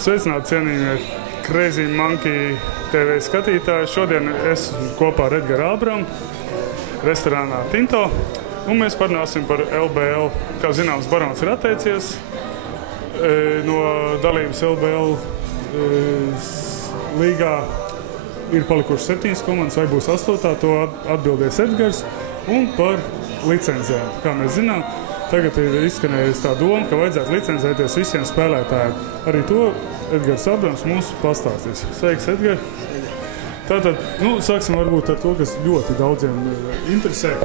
Sveicināti cienījamie Crazy Monkey TV skatītāji. Šodien es kopā ar Edgaru Ābramu restorānā Tinto. Un mēs parunāsim par LBL. Kā zināms, Barons ir atteicies no dalības LBL līgā. Ir palikuši 7 komandas, vai būs 8. To atbildēs Edgars. Un par licencēm. Kā mēs zinām, tagad ir izskanējusi tā doma, ka vajadzētu licencēties visiem spēlētājiem. Arī to Edgars Ābrams mums pastāstīs. Sveiks, Edgar! Tātad, sāksim varbūt ar to, kas ļoti daudziem interesē.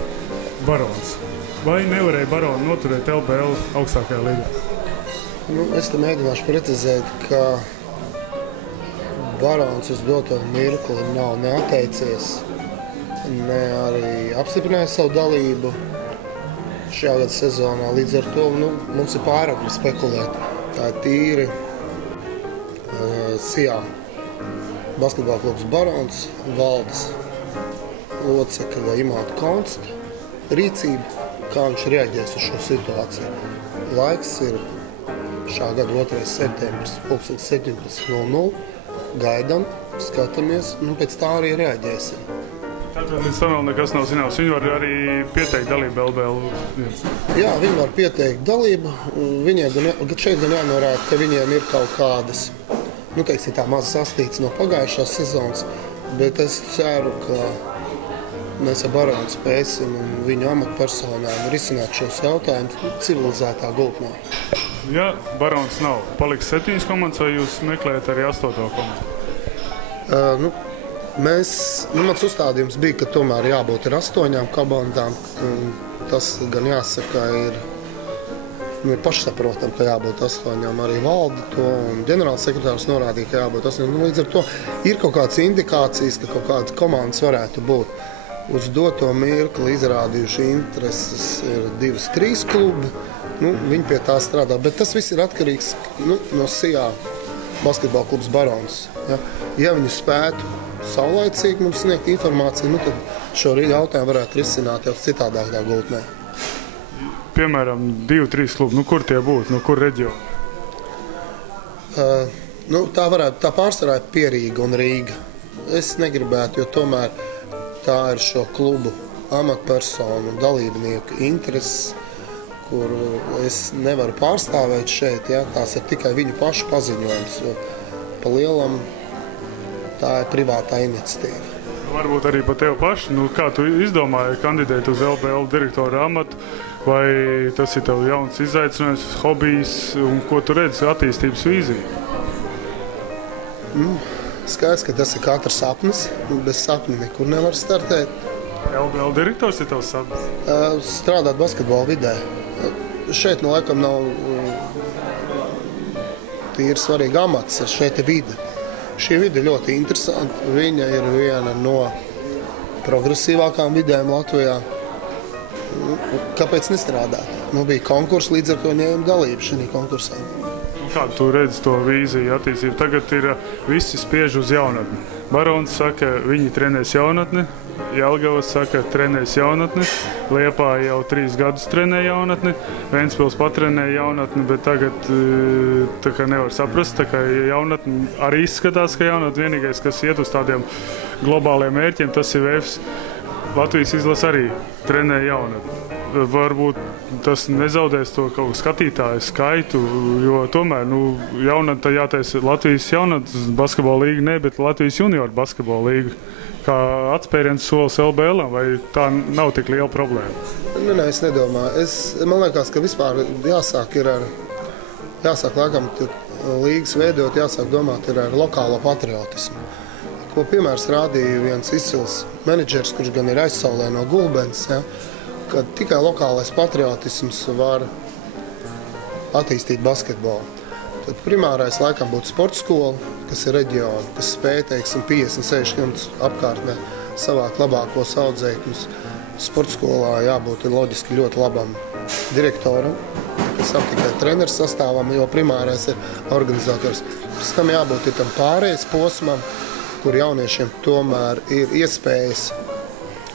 Barons. Vai nevarēja Baronu noturēt LBL augstākajā līgā? Es te mēģināšu precizēt, ka Barons uz doto mirkli nav neatteicies, ne arī apstiprinājis savu dalību šajā gada sezonā. Līdz ar to mums ir pārāk spekulēt. Tā ir tīri SIA basketbola klubs Barons, valdes locekļa Imanta Konsta rīcība, kā viņš reaģēs uz šo situāciju. Laiks ir šā gada 2. septembris, 17:00. Gaidām, skatāmies, pēc tā arī reaģēsim. Tātad līdz tam vēl nekas nav zināms. Viņi var arī pieteikt dalību LBL. Jā, viņi var pieteikt dalību. Viņiem šeit gan jānorāda, ka viņiem ir kaut kādas, tā mazas astītes no pagājušās sezonas, bet es ceru, ka mēs ar Baronu spēsim un viņu amatpersonām risināt šos jautājumus civilizētā gultnē. Ja Barons nav, paliks 7 komandas, vai jūs meklējat arī 8. komandu? Mans uzstādījums bija, ka tomēr jābūt ir 8 komandām. Tas gan jāsaka, ir pašsaprotam, ka jābūt 8. Arī valde to un ģenerālsekretārs norādīja, ka jābūt 8. Līdz ar to ir kaut kādas indikācijas, ka kaut kādas komandas varētu būt. Uz doto mirkli izrādījuši intereses ir 2-3 klubi. Viņi pie tā strādā, bet tas viss ir atkarīgs no SIA basketbola klubs Barons. Ja viņi spētu saulaicīgi mums sniegt informāciju, tad šo jautājumu varētu risināt jau citādākā gultnē. Piemēram, 2-3 klubi, kur tie būtu, kur reģioni? Tā pārsvarā ir Pierīga un Rīga. Es negribētu, jo tomēr tā ir šo klubu amatpersonu dalībnieku intereses, kuru es nevaru pārstāvēt šeit. Tās ir tikai viņu pašu paziņojums, jo pa lielam tā ir privātā iniciatīva. Varbūt arī pa tevi pašu. Kā tu izdomāji kandidēt uz LBL direktora amatu? Vai tas ir tev jauns izaicinājums, hobijs, un ko tu redzi attīstības vīziju? Skaidrs, ka tas ir katra sapnis. Bez sapņa nekur nevar startēt. LBL direktors ir tavs sapnis? Strādāt basketbola vidē. Šeit laikam nav tīri svarīgi amats, šeit ir vide. Šī vide ļoti interesanta. Viņa ir viena no progresīvākām vidēm Latvijā. Kāpēc nestrādāt? Bija konkurss, līdz ar to ņēma dalību šajā konkursā. Kādu tu redzi to vīziju attīstību? Tagad ir visi spiež uz jaunatni. Barons saka, viņi trenēs jaunatni. Jelgavas saka, trenēs jaunatni. Liepāja jau 3 gadus trenē jaunatni. Ventspils patrenē jaunatni, bet tagad tā kā nevar saprast, tā kā jaunatni arī izskatās, ka jaunatni vienīgais, kas iet uz tādiem globāliem mērķiem, tas ir VFS. Latvijas izlase arī trenē jaunatni. Varbūt tas nezaudēs to kaut kā skatītāju skaitu, jo tomēr jaunatne jātaisa Latvijas jaunatnes basketbola līga, ne, bet Latvijas junioru basketbola līga. Kā atspēriens solis LBL, vai tā nav tik liela problēma? Es nedomāju. Man liekas, ka vispār jāsāk laikam līgas veidot, jāsāk domāt ir ar lokālo patriotismu. Ko piemērs rādīja viens izcils menedžers, kurš gan ir aizsaulē no Gulbens, ka tikai lokālais patriotisms var attīstīt basketbolu. Tad primārais laikam būtu sporta skola, kas ir reģiona, kas spēj, 50-60 km apkārtnē savākt labākos audzēkņus. Sporta skolā jābūt loģiski ļoti labam direktoram, pēc tam tikai treneru sastāvam, jo primārais ir organizators. Pēc tam jābūt tam pārējais posmam, kur jauniešiem tomēr ir iespējas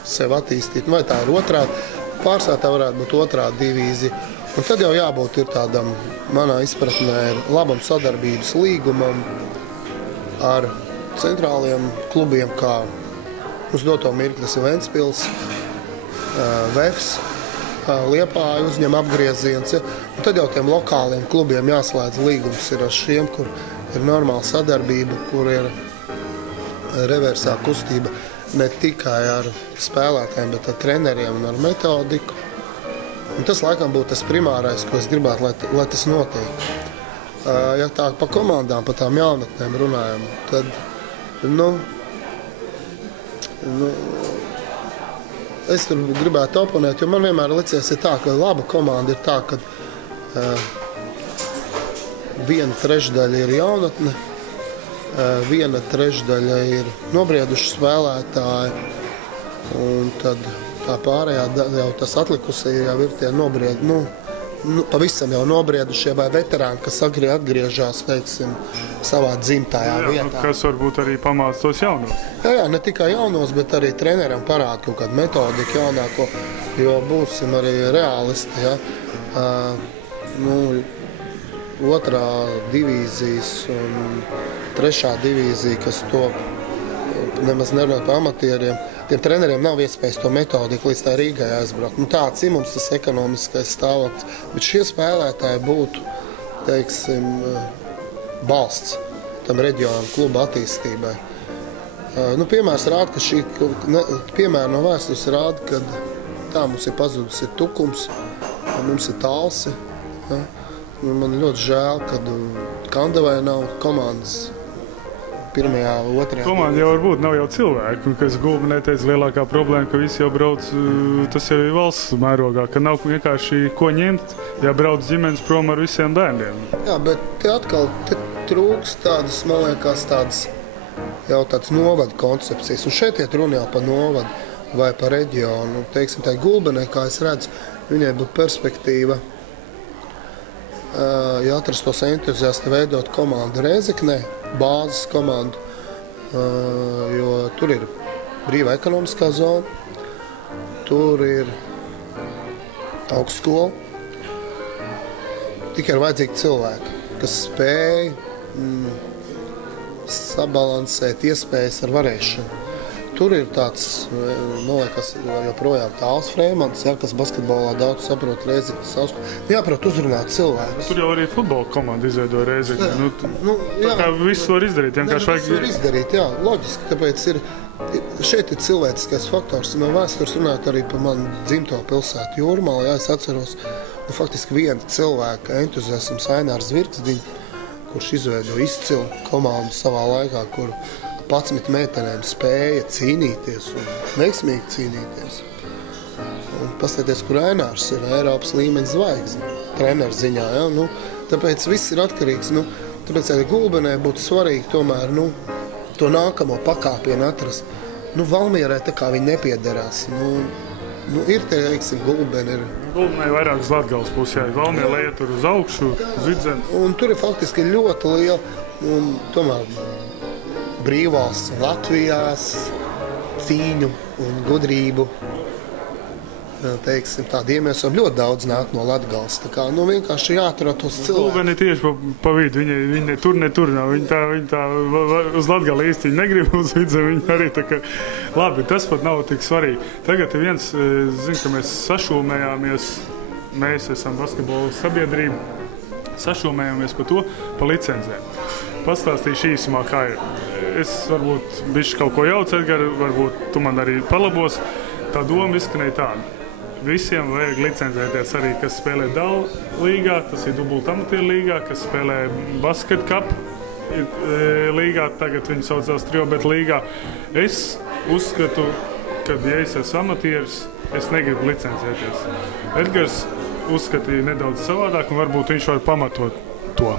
sev attīstīt. Vai tā ir otrā, pārsvarā tā varētu būt otrā divīzija. Un tad jau jābūt ir tādam, manā izpratnē, labam sadarbības līgumam ar centrāliem klubiem, kā uz doto mirkli tas ir Ventspils, Vefs, Liepāja uzņem apgrieziens. Ja? Un tad jau tiem lokāliem klubiem jāslēdz līgums ir ar šiem, kur ir normāla sadarbība, kur ir reversā kustība ne tikai ar spēlētājiem, bet ar treneriem un ar metodiku. Un tas laikam būtu tas primārais, ko es gribētu, lai tas notiek. Ja tā pa komandām, pa tām jaunatnēm runājam, tad, es tur gribētu oponēt, jo man vienmēr licies ir tā, ka laba komanda ir tā, ka 1/3 ir jaunatne, 1/3 ir nobrieduši spēlētāji, un tad tā pārējā jau tas atlikusi jau ir tie nobriedi, pavisam jau nobriedušie vai veterāni, kas atgriežās, teiksim, savā dzimtajā vietā. Kas varbūt arī pamāca tos jaunos. Jā, ne tikai jaunos, bet arī treneram parāda kaut kādu metodiku jaunāko, jo būsim arī realisti, ja. Otrā divīzijas un trešā divīzija, kas top, nemaz nerunāt par amatieriem, tiem treneriem nav iespējas to metodiku līdz tā Rīgai aizbraukt. Tāds ir mums tas ekonomiskais stāvoklis, bet šie spēlētāji būtu, teiksim, balsts tam reģionam kluba attīstībai. Piemērs rāda, ka piemēra no vēstures rāda, ka tā mums ir pazudus ir Tukums, mums ir Talsi. Ja? Man ļoti žēl, ka Kandavai nav komandas pirmajā, otrajā. Komanda jau varbūt nav jau cilvēku, kas Gulbenē teica lielākā problēma, ka visi jau brauc, tas jau ir valsts mērogā, ka nav vienkārši ko ņemt, ja brauc ģimenes prom ar visiem bērniem. Jā, bet te atkal trūks tādas, man liekas, jau tāds novada koncepcijas. Un šeit iet runa jau par novadu vai par reģionu. Teiksim, tā Gulbenē, kā es redzu, viņai būtu perspektīva, ja atrastos entuziasti veidot komandu Rēzeknē, bāzes komandu, jo tur ir brīva ekonomiskā zona, tur ir augstskola, tikai ir vajadzīgi cilvēki, kas spēj sabalansēt iespējas ar varēšanu. Tur ir tāds, man liekas, joprojām Tāls Frēmans, kas basketbolā daudz saprot Rēzeknes Sausku. Jāprot uzrunāt cilvēkus. Tur jau arī futbola komanda izveido Rēzekni. Tā kā visu var izdarīt. Visu var izdarīt, jā, loģiski. Tāpēc šeit ir cilvēciskais faktors. No vēstures runāt arī par manu dzimto pilsētu Jūrmālu. Jā, es atceros, faktiski viena cilvēka entuziasms Ainārs Virksdiņš, kurš izveido izcilu komandu savā laikā, kur 11 meitenēm spēja cīnīties un veiksmīgi cīnīties. Un paskatieties, kur Ainārs ir Eiropas līmeņa zvaigzne, treneru ziņā. Ja? Tāpēc viss ir atkarīgs. Tāpēc arī Gulbenē būtu svarīgi tomēr to nākamo pakāpienu atrast. Valmierē tā kā viņi nepiederās. Ir tie, teiksim, Gulbeni ir. Gulbenē vairāk uz Latgales pusē. Valmiera leja tur uz augšu, uz vidzemi. Un tur ir faktiski ļoti liela. Un tomēr brīvvalsts Latvijās cīņu un gudrību, teiksim, tādu iemeslu ļoti daudz nāk no Latgales. Tā kā, vienkārši jāatrod tos cilvēkus. Gulbeni tieši pa vidu, viņi tur nav, viņi tā uz Latgali īsti negrib uz vidzemi, viņi arī tā kā, labi, tas pat nav tik svarīgi. Tagad ir viens, ka mēs sašūmējāmies, mēs esam basketbola sabiedrība, sašūmējāmies pa licencēm. Pastāstīšu īsumā, kā ir. Es varbūt bišķi kaut ko jaucu, Edgar, varbūt tu man arī palabos. Tā doma izskanēja tāda. Visiem vajag licencēties arī, kas spēlē DAL līgā, tas ir dubulta amatieru līgā, kas spēlē basket cup līgā, tagad viņi saucās Triobet līgā. Es uzskatu, ka, ja es esmu amatieris, es negribu licencēties. Edgars uzskatīja nedaudz savādāk, un varbūt viņš var pamatot to.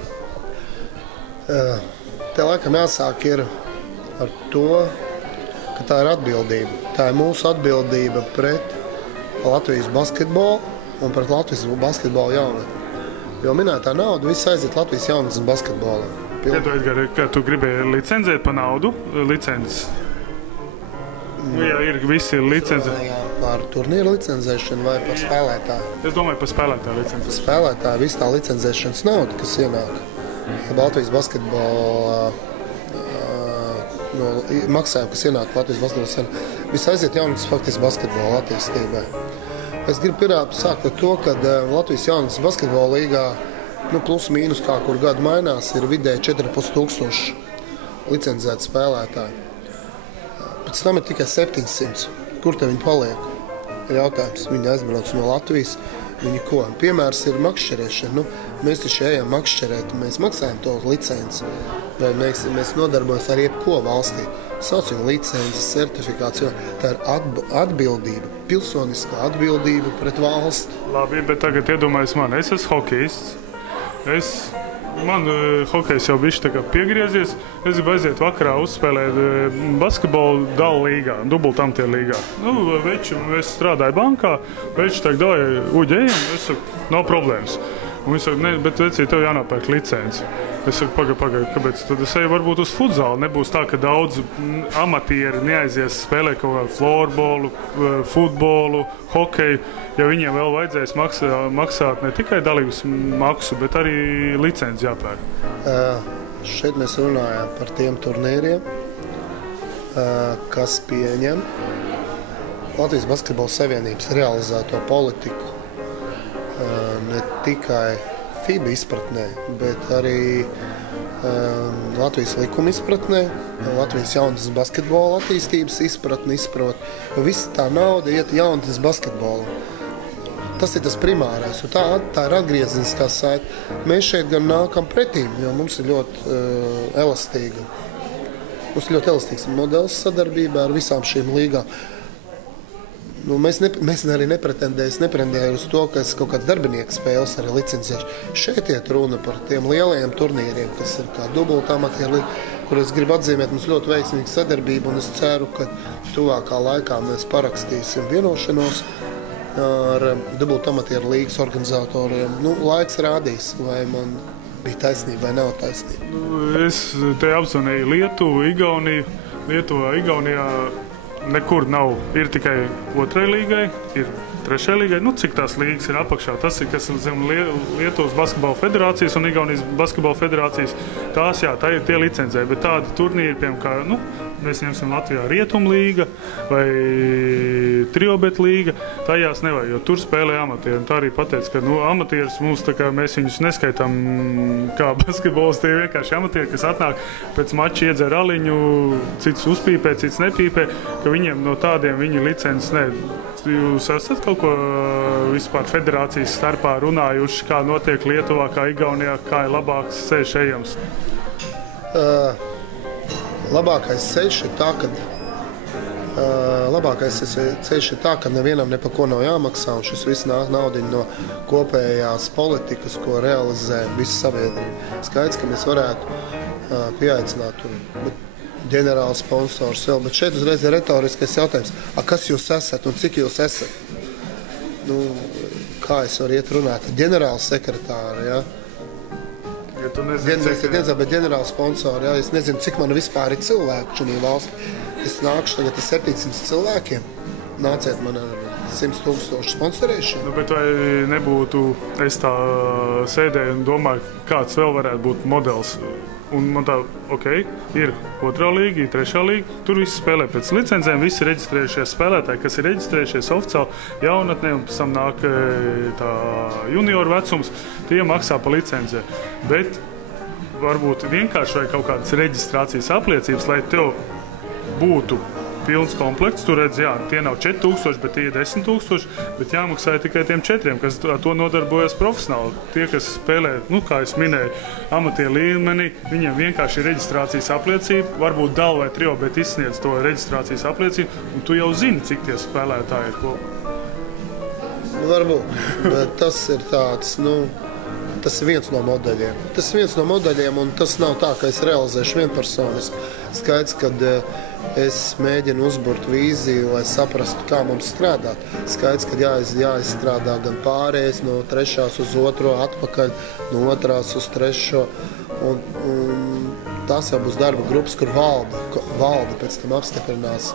Te laikam jāsāk ir ar to, ka tā ir atbildība. Tā ir mūsu atbildība pret Latvijas basketbolu un pret Latvijas basketbolu jaunatni. Jo minētā nauda viss aiziet Latvijas jaunatnes basketbolam. Edgar, ka tu gribēji licencēt pa naudu, licences? Nu, ja ir visi licenci. Par turnīru licencēšanu vai par spēlētāju? Es domāju par spēlētāju licenci. Spēlētāju viss tā licencēšanas nauda, kas ienāk Latvijas basketbola no maksājuma, kas ienāk Latvijas basketbola, viss aiziet jaunas faktiski basketbola attīstībai. Es gribu sākt ar to, ka Latvijas jaunas basketbola līgā plus mīnus kā kur gadu mainās, ir vidēji 4500 licencēti spēlētāji. Pēc tam ir tikai 700. Kur te viņi paliek? Ir jautājums. Viņi aizbrauc no Latvijas. Viņi ko? Piemērs ir makšķerēšana. Mēs taču ejam makšķerēt. Mēs maksājam to licenci. Vai mēs nodarbojamies ar jebko valstī. Sauc viņu licences, certifikāciju. Tā ir atbildība. Pilsoniskā atbildība pret valsti. Labi, bet tagad iedomājies man. Es esmu hokejists. Man hokejs jau bišķi piegriezies. Es gribu aiziet vakarā uzspēlēt basketbolu dalu līgā, dubultamtieru līgā. Es strādāju bankā, veči tagad dāja uģējiem, es saku, nav problēmas. Un viņš saka, bet vecī, tev jānopērk licenci. Es saku, pagaid, kāpēc? Tad es eju varbūt uz futzālu. Nebūs tā, ka daudz amatieri neaizies spēlēt kaut kādu florbolu, futbolu, hokeju, ja viņiem vēl vajadzēs maksāt ne tikai dalības maksu, bet arī licenci jāpērk. Šeit mēs runājam par tiem turnīriem, kas pieņem Latvijas Basketbola Savienības realizēto politiku ne tikai FIBA izpratnē, bet arī Latvijas likuma izpratnē, Latvijas jaunatnes basketbola attīstības izpratni izprot, jo visa tā nauda iet jaunatnes basketbolam. Tas ir tas primārais, un tā ir atgriezeniskā saite. Mēs šeit gan nākam pretīm, jo mums ir ļoti elastīgs modelis sadarbībā ar visām šīm līgām. Mēs arī nepretendējam uz to, ka kaut kāds darbinieks spēles arī licencēšu. Šeit iet runa par tiem lielajiem turnīriem, kas ir kā dubultamatieri līga, kur es gribu atzīmēt mums ļoti veiksmīgu sadarbību, un es ceru, ka tuvākā laikā mēs parakstīsim vienošanos ar dubultamatieru līgas organizatoriem. Laiks rādīs, vai man bija taisnība vai nav taisnība. Es te apzvanīju Lietuvu, Igauniju. Lietuvā, Igaunijā nekur nav. Ir tikai otrai līgai, ir trešai līgai. Cik tās līgas ir apakšā? Tas ir, kas zem Lietuvas Basketbola federācijas un Igaunijas Basketbola federācijas. Tās, jā, tā ir tie licencē, bet tādi turnīri, piemēram, mēs ņemsim Latvijā Rietumlīga vai Triobet līga, tajās nevajag, jo tur spēlē amatieri. Un tā arī pateica, ka amatierus mums, mēs viņus neskaitām kā basketbols, tie vienkārši amatieri, kas atnāk pēc mača iedzer aliņu, cits uzpīpē, cits nepīpē, ka viņiem no tādiem viņa licences ne. Jūs esat kaut ko vispār federācijas starpā runājuši, kā notiek Lietuvā, kā Igaunijā, kā ir labāks ceļš ejams? Labākais ceļš ir tā, ka nevienam ne par ko nav jāmaksā, un šis viss nāk naudiņa no kopējās politikas, ko realizē visa sabiedrība. Skaidrs, ka mēs varētu pieaicināt ģenerālu sponsors vēl, bet šeit uzreiz ir retoriskais jautājums. Kas jūs esat un cik jūs esat? Kā es varu iet runāt? Ģenerāla sekretāra, ja? Bet ģenerāla sponsori, ja? Es nezinu, cik man vispār ir cilvēku šajā valstī. Es nākšu tagad ar 700 cilvēkiem. Nāciet man ar 100,000 sponsorēšanu. Bet vai nebūtu, es tā sēdēju un domāju, kāds vēl varētu būt modelis? Un man tā, ir otrā līga, ir trešā līga. Tur visi spēlē pēc licencēm, visi reģistrējušies spēlētāji, kas ir reģistrējušies oficiāli jaunatnē, un pēc tam nāk tā junioru vecums, tie maksā pa licencē. Bet varbūt vienkārši vai kaut kādas reģistrācijas apliecības, lai tev būtu pilns komplekts. Tur redz, jā, tie nav 4,000, bet tie ir 10,000, bet jāmaksā tikai tiem 4, kas to nodarbojas profesionāli. Tie, kas spēlē, kā es minēju, amatieru līmenī, viņiem vienkārši ir reģistrācijas apliecība, varbūt dal vai trio, bet izsniedz to reģistrācijas apliecību, un tu jau zini, cik tie spēlētāji ir kopā. Varbūt, bet tas ir tāds, tas ir viens no modeļiem. Un tas nav tā, ka es realizēšu vienpersoniski. Skaidrs, kad es mēģinu uzburt vīziju, lai saprastu, kā mums strādāt. Skaidrs, ka jāizstrādā gan pārējais no trešās uz otro, atpakaļ no otrās uz trešo. Un tās jau būs darba grupas, kur valde pēc tam apstiprinās